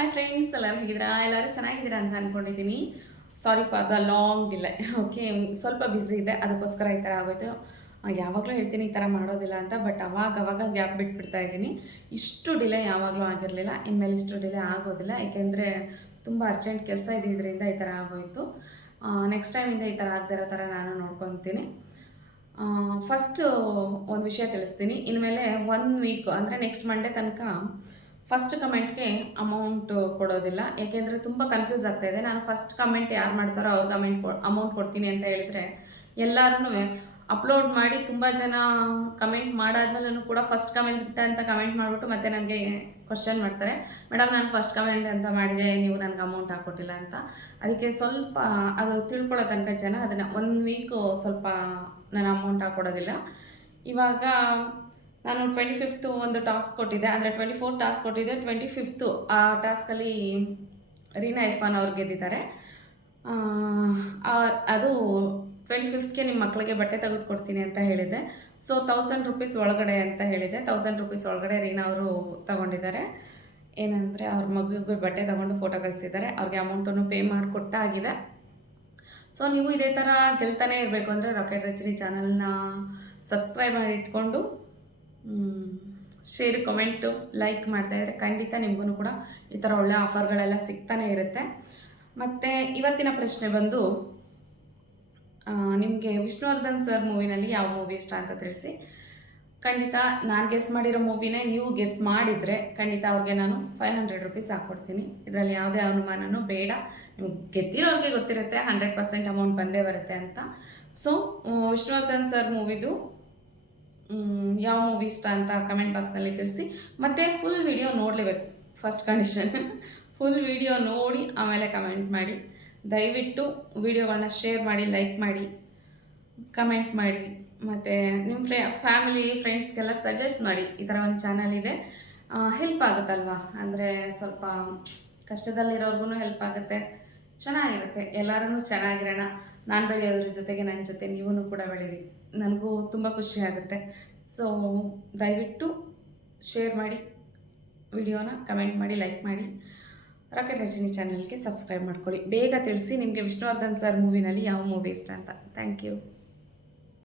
Hi friends, ಎಲ್ಲರೂ ಹೇಗಿದ್ದೀರಾ? ಎಲ್ಲರೂ ಚೆನ್ನಾಗಿದ್ದೀರಾ ಅಂತ ಅಂದ್ಕೊಂಡಿದ್ದೀನಿ. Sorry for the long delay. Okay, ಸ್ವಲ್ಪ ಬ್ಯುಸಿ ಇದೆ, ಅದಕ್ಕೋಸ್ಕರ ಈ ಥರ ಆಗೋಯ್ತು. ಯಾವಾಗಲೂ ಹೇಳ್ತೀನಿ ಈ ಥರ ಮಾಡೋದಿಲ್ಲ ಅಂತ, ಬಟ್ ಅವಾಗ ಗ್ಯಾಪ್ ಬಿಟ್ಬಿಡ್ತಾ ಇದ್ದೀನಿ. ಇಷ್ಟು ಡಿಲೇ ಯಾವಾಗಲೂ ಆಗಿರಲಿಲ್ಲ, ಇನ್ಮೇಲೆ ಇಷ್ಟು ಡಿಲೇ ಆಗೋದಿಲ್ಲ. ಏಕೆಂದರೆ ತುಂಬ ಅರ್ಜೆಂಟ್ ಕೆಲಸ ಇದ್ದಿದ್ದರಿಂದ ಈ ಥರ ಆಗೋಯಿತು. ನೆಕ್ಸ್ಟ್ ಟೈಮಿಂದ ಈ ಥರ ಆಗದಿರೋ ಥರ ನಾನು ನೋಡ್ಕೊತೀನಿ. ಫಸ್ಟು ಒಂದು ವಿಷಯ ತಿಳಿಸ್ತೀನಿ. ಇನ್ಮೇಲೆ 1 ವೀಕ್ ಅಂದರೆ ನೆಕ್ಸ್ಟ್ ಮಂಡೇ ತನಕ ಫಸ್ಟ್ ಕಮೆಂಟ್ಗೆ ಅಮೌಂಟ್ ಕೊಡೋದಿಲ್ಲ. ಏಕೆಂದರೆ ತುಂಬ ಕನ್ಫ್ಯೂಸ್ ಆಗ್ತಾಯಿದೆ. ನಾನು ಫಸ್ಟ್ ಕಮೆಂಟ್ ಯಾರು ಮಾಡ್ತಾರೋ ಅವ್ರಿಗೆ ಅಮೌಂಟ್ ಕೊಡ್ತೀನಿ ಅಂತ ಹೇಳಿದರೆ, ಎಲ್ಲರೂ ಅಪ್ಲೋಡ್ ಮಾಡಿ ತುಂಬ ಜನ ಕಮೆಂಟ್ ಮಾಡಾದ್ಮೇಲೂ ಕೂಡ ಫಸ್ಟ್ ಕಮೆಂಟ್ ಅಂತ ಕಮೆಂಟ್ ಮಾಡಿಬಿಟ್ಟು ಮತ್ತೆ ನನಗೆ ಕ್ವಶನ್ ಮಾಡ್ತಾರೆ, ಮೇಡಮ್ ನಾನು ಫಸ್ಟ್ ಕಮೆಂಟ್ ಅಂತ ಮಾಡಿದೆ, ನೀವು ನನಗೆ ಅಮೌಂಟ್ ಹಾಕ್ಕೊಟ್ಟಿಲ್ಲ ಅಂತ. ಅದಕ್ಕೆ ಸ್ವಲ್ಪ ಅದು ತಿಳ್ಕೊಳ್ಳೋ ತನಕ ಜನ ಅದನ್ನು 1 ವೀಕು ಸ್ವಲ್ಪ ನಾನು ಅಮೌಂಟ್ ಹಾಕ್ಕೊಡೋದಿಲ್ಲ. ಇವಾಗ ನಾನು 25th ಒಂದು ಟಾಸ್ಕ್ ಕೊಟ್ಟಿದ್ದೆ, ಅಂದರೆ 24 ಟಾಸ್ಕ್ ಕೊಟ್ಟಿದ್ದೆ. 25th ಆ ಟಾಸ್ಕಲ್ಲಿ ರೀನಾ ಇರ್ಫಾನ್ ಅವ್ರು ಗೆದ್ದಿದ್ದಾರೆ. ಅದು 25th ನಿಮ್ಮ ಮಕ್ಕಳಿಗೆ ಬಟ್ಟೆ ತೆಗೆದುಕೊಡ್ತೀನಿ ಅಂತ ಹೇಳಿದ್ದೆ. ಸೊ 1000 ರೂಪೀಸ್ ಒಳಗಡೆ ಅಂತ ಹೇಳಿದೆ. 1000 ರೂಪೀಸ್ ಒಳಗಡೆ ರೀನಾ ಅವರು ತಗೊಂಡಿದ್ದಾರೆ. ಏನಂದರೆ ಅವ್ರ ಮಗುಗೆ ಬಟ್ಟೆ ತೊಗೊಂಡು ಫೋಟೋ ಕಳಿಸಿದ್ದಾರೆ. ಅವ್ರಿಗೆ ಅಮೌಂಟನ್ನು ಪೇ ಮಾಡಿಕೊಟ್ಟಾಗಿದೆ. ಸೊ ನೀವು ಇದೇ ಥರ ಗೆಲ್ತಾನೆ ಇರಬೇಕು ಅಂದರೆ ರಾಕೆಟ್ ರಚನಿ ಚಾನಲ್ನ ಸಬ್ಸ್ಕ್ರೈಬ್ ಮಾಡಿ ಇಟ್ಕೊಂಡು ಶೇರ್, ಕಮೆಂಟು, ಲೈಕ್ ಮಾಡ್ತಾಯಿದ್ರೆ ಖಂಡಿತ ನಿಮಗೂ ಕೂಡ ಈ ಥರ ಒಳ್ಳೆ ಆಫರ್ಗಳೆಲ್ಲ ಸಿಗ್ತಾನೆ ಇರುತ್ತೆ. ಮತ್ತು ಇವತ್ತಿನ ಪ್ರಶ್ನೆ ಬಂದು, ನಿಮಗೆ ವಿಷ್ಣುವರ್ಧನ್ ಸರ್ ಮೂವಿನಲ್ಲಿ ಯಾವ ಮೂವಿ ಇಷ್ಟ ಅಂತ ತಿಳಿಸಿ. ಖಂಡಿತ ನಾನು ಗೆಸ್ ಮಾಡಿರೋ ಮೂವಿನೇ ನೀವು ಗೆಸ್ ಮಾಡಿದರೆ ಖಂಡಿತ ಅವ್ರಿಗೆ ನಾನು 500 ರೂಪೀಸ್ ಹಾಕ್ಕೊಡ್ತೀನಿ. ಇದರಲ್ಲಿ ಯಾವುದೇ ಅನುಮಾನನೂ ಬೇಡ. ನಿಮ್ಗೆ ಗೆದ್ದಿರೋರಿಗೆ ಗೊತ್ತಿರುತ್ತೆ 100% ಅಮೌಂಟ್ ಬಂದೇ ಬರುತ್ತೆ ಅಂತ. ಸೊ ವಿಷ್ಣುವರ್ಧನ್ ಸರ್ ಮೂವಿದು ಯಾವ ಮೂವಿ ಇಷ್ಟ ಅಂತ ಕಮೆಂಟ್ ಬಾಕ್ಸ್ನಲ್ಲಿ ತಿಳಿಸಿ. ಮತ್ತು ಫುಲ್ ವಿಡಿಯೋ ನೋಡಲೇಬೇಕು, ಫಸ್ಟ್ ಕಂಡೀಷನ್. ಫುಲ್ ವಿಡಿಯೋ ನೋಡಿ ಆಮೇಲೆ ಕಮೆಂಟ್ ಮಾಡಿ. ದಯವಿಟ್ಟು ವಿಡಿಯೋಗಳನ್ನ ಶೇರ್ ಮಾಡಿ, ಲೈಕ್ ಮಾಡಿ, ಕಮೆಂಟ್ ಮಾಡಿ. ಮತ್ತು ನಿಮ್ಮ ಫ್ಯಾಮಿಲಿ ಫ್ರೆಂಡ್ಸ್ಗೆಲ್ಲ ಸಜೆಸ್ಟ್ ಮಾಡಿ. ಈ ಥರ ಒಂದು ಚಾನಲ್ ಇದೆ, ಹೆಲ್ಪ್ ಆಗುತ್ತಲ್ವ. ಅಂದರೆ ಸ್ವಲ್ಪ ಕಷ್ಟದಲ್ಲಿರೋರ್ಗು ಹೆಲ್ಪ್ ಆಗುತ್ತೆ, ಚೆನ್ನಾಗಿರುತ್ತೆ. ಎಲ್ಲರೂ ಚೆನ್ನಾಗಿರೋಣ. ನಾನು ಬೆಳೆಯೋದ್ರ ಜೊತೆಗೆ ನನ್ನ ಜೊತೆ ನೀವೂ ಕೂಡ ಬೆಳೀರಿ, ನನಗೂ ತುಂಬ ಖುಷಿ ಆಗುತ್ತೆ. ಸೊ ದಯವಿಟ್ಟು ಶೇರ್ ಮಾಡಿ, ವಿಡಿಯೋನ ಕಮೆಂಟ್ ಮಾಡಿ, ಲೈಕ್ ಮಾಡಿ. ರಾಕೆಟ್ ರಚನಿ ಚಾನಲ್ಗೆ ಸಬ್ಸ್ಕ್ರೈಬ್ ಮಾಡ್ಕೊಳ್ಳಿ. ಬೇಗ ತಿಳಿಸಿ ನಿಮಗೆ ವಿಷ್ಣುವರ್ಧನ್ ಸರ್ ಮೂವಿನಲ್ಲಿ ಯಾವ ಮೂವಿ ಇಷ್ಟ ಅಂತ. Thank you.